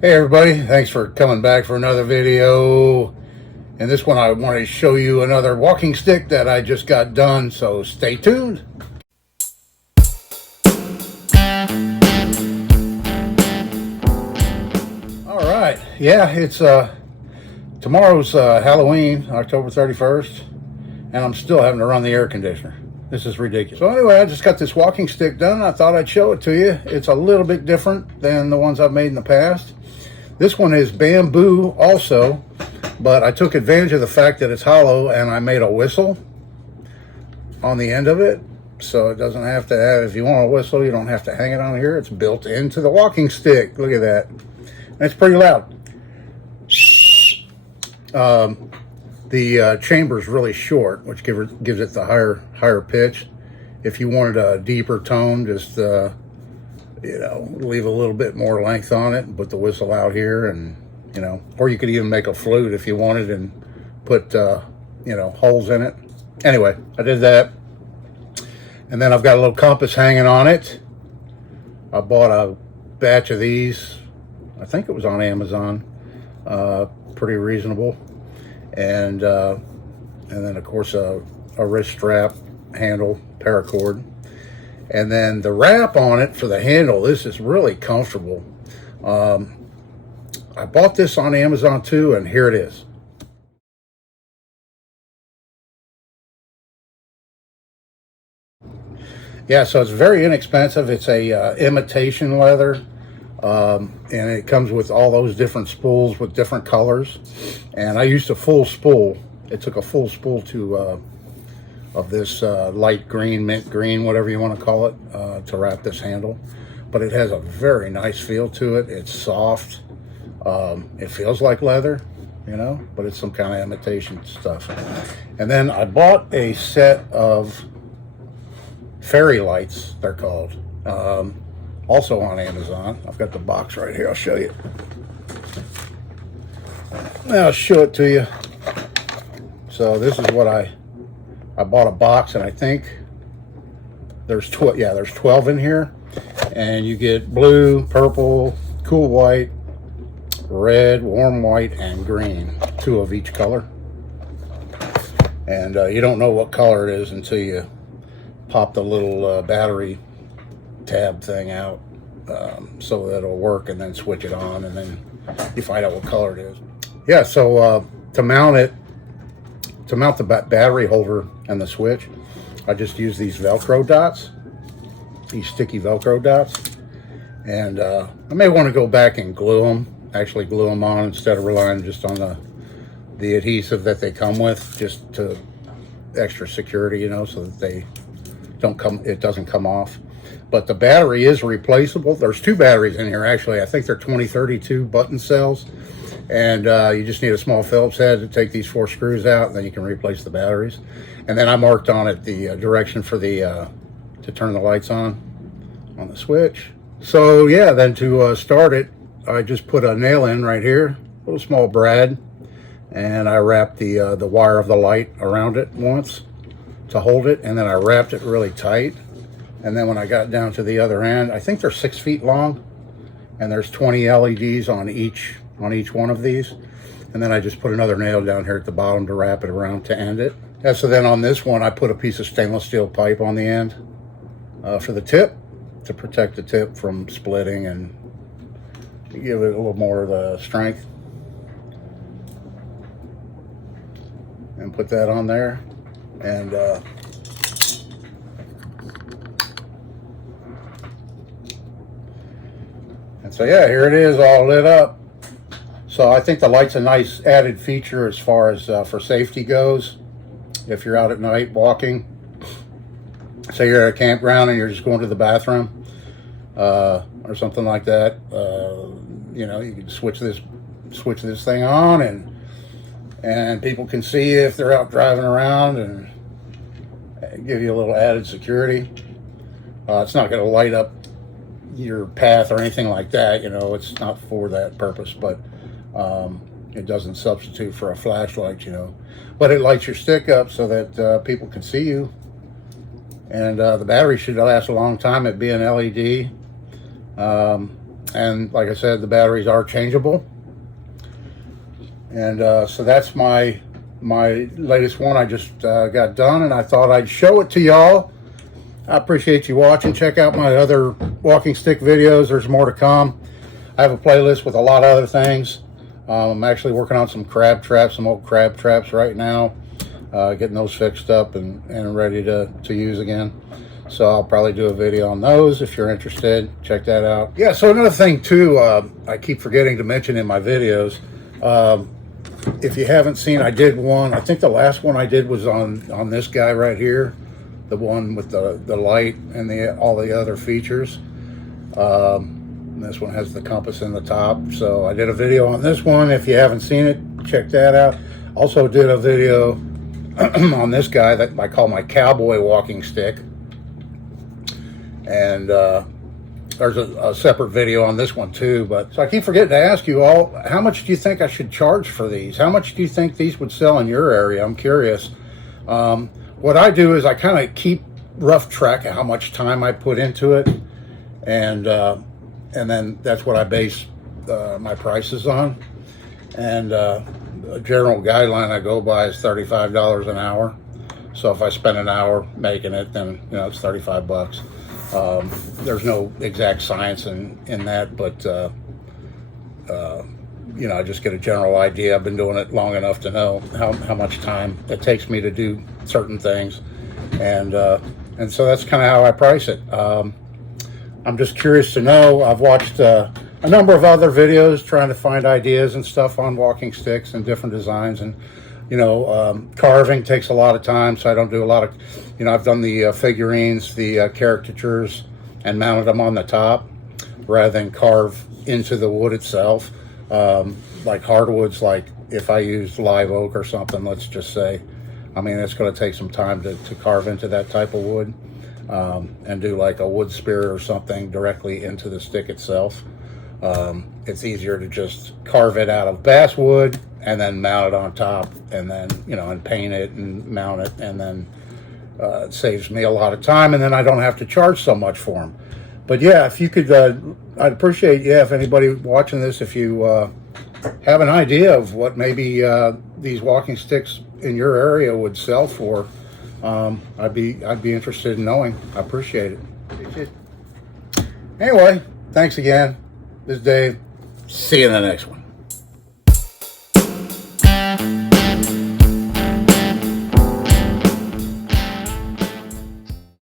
Hey everybody, thanks for coming back for another video. In this one I want to show you another walking stick that I just got done, so stay tuned. Alright, yeah, it's tomorrow's Halloween, October 31st, and I'm still having to run the air conditioner. This is ridiculous. So anyway, I just got this walking stick done. I thought I'd show it to you. It's a little bit different than the ones I've made in the past. This one is bamboo also, but I took advantage of the fact that it's hollow and I made a whistle on the end of it. So it doesn't have to have, if you want a whistle, you don't have to hang it on here. It's built into the walking stick. Look at that. And it's pretty loud. The chamber is really short, which gives it the higher pitch. If you wanted a deeper tone, just leave a little bit more length on it and put the whistle out here, and or you could even make a flute if you wanted and put holes in it. Anyway, I did that, and then I've got a little compass hanging on it. I bought a batch of these. I think it was on Amazon. Pretty reasonable, and then of course a wrist strap handle, paracord. And then the wrap on it for the handle, this is really comfortable. I bought this on Amazon too, and here it is. Yeah, so it's very inexpensive. It's a imitation leather, and it comes with all those different spools with different colors. And I used a full spool. It took a full spool to of this light green, mint green, whatever you want to call it, to wrap this handle. But it has a very nice feel to it. It's soft. It feels like leather, but it's some kind of imitation stuff. And then I bought a set of fairy lights, they're called, also on Amazon. I've got the box right here. I'll show you. I'll show it to you. So this is what I bought a box, and I think there's 12. Yeah, there's 12 in here, and you get blue, purple, cool white, red, warm white, and green. 2 of each color. And you don't know what color it is until you pop the little battery tab thing out, so that it'll work, and then switch it on, and then you find out what color it is. Yeah, so to mount the battery holder and the switch, I just use these Velcro dots, these sticky Velcro dots, and I may want to go back and actually glue them on instead of relying just on the adhesive that they come with, just to extra security, so that it doesn't come off. But the battery is replaceable. There's 2 batteries in here actually. I think they're 2032 button cells. And you just need a small Phillips head to take these 4 screws out, and then you can replace the batteries. And then I marked on it the direction for to turn the lights on the switch. So yeah, then to start it, I just put a nail in right here, a little small brad, and I wrapped the wire of the light around it once to hold it, and then I wrapped it really tight. And then when I got down to the other end, I think they're 6 feet long, and there's 20 LEDs on each one of these. And then I just put another nail down here at the bottom to wrap it around to end it. Yeah, so then on this one, I put a piece of stainless steel pipe on the end for the tip, to protect the tip from splitting and give it a little more of the strength. And put that on there. And so yeah, here it is, all lit up. So I think the light's a nice added feature as far as for safety goes. If you're out at night walking, say you're at a campground and you're just going to the bathroom or something like that, you can switch this thing on, and people can see you if they're out driving around, and give you a little added security. It's not going to light up your path or anything like that, it's not for that purpose, but it doesn't substitute for a flashlight, but it lights your stick up so that people can see you. And the battery should last a long time. It being LED, And like I said, the batteries are changeable. And so that's my latest one I just got done, and I thought I'd show it to y'all. I appreciate you watching. Check out my other walking stick videos. There's more to come. I have a playlist with a lot of other things. I'm actually working on some crab traps, some old crab traps right now, getting those fixed up and ready to use again. So I'll probably do a video on those if you're interested. Check that out. Yeah, so another thing too, I keep forgetting to mention in my videos, if you haven't seen, I did one, I think the last one I did was on this guy right here, the one with the light and all the other features. This one has the compass in the top. So I did a video on this one. If you haven't seen it, check that out. Also did a video on this guy that I call my cowboy walking stick. And there's a separate video on this one too. But so I keep forgetting to ask you all, how much do you think I should charge for these? How much do you think these would sell in your area? I'm curious. What I do is I kind of keep rough track of how much time I put into it, and then that's what I base my prices on. And a general guideline I go by is $35 an hour. So if I spend an hour making it, then it's 35 bucks. There's no exact science in that, but I just get a general idea. I've been doing it long enough to know how much time it takes me to do certain things, and so that's kind of how I price it. I'm just curious to know. I've watched a number of other videos trying to find ideas and stuff on walking sticks and different designs, and carving takes a lot of time, so I don't do a lot of, I've done the figurines, the caricatures, and mounted them on the top rather than carve into the wood itself. Like hardwoods, like if I use live oak or something, let's just say, it's going to take some time to carve into that type of wood, and do like a wood spear or something directly into the stick itself. It's easier to just carve it out of basswood and then mount it on top, and then and paint it and mount it, and then it saves me a lot of time, and then I don't have to charge so much for them. But yeah, if you could, I'd appreciate, if anybody watching this, if you have an idea of what maybe these walking sticks in your area would sell for, I'd be interested in knowing. I appreciate it. Anyway, thanks again. This is Dave. See you in the next one.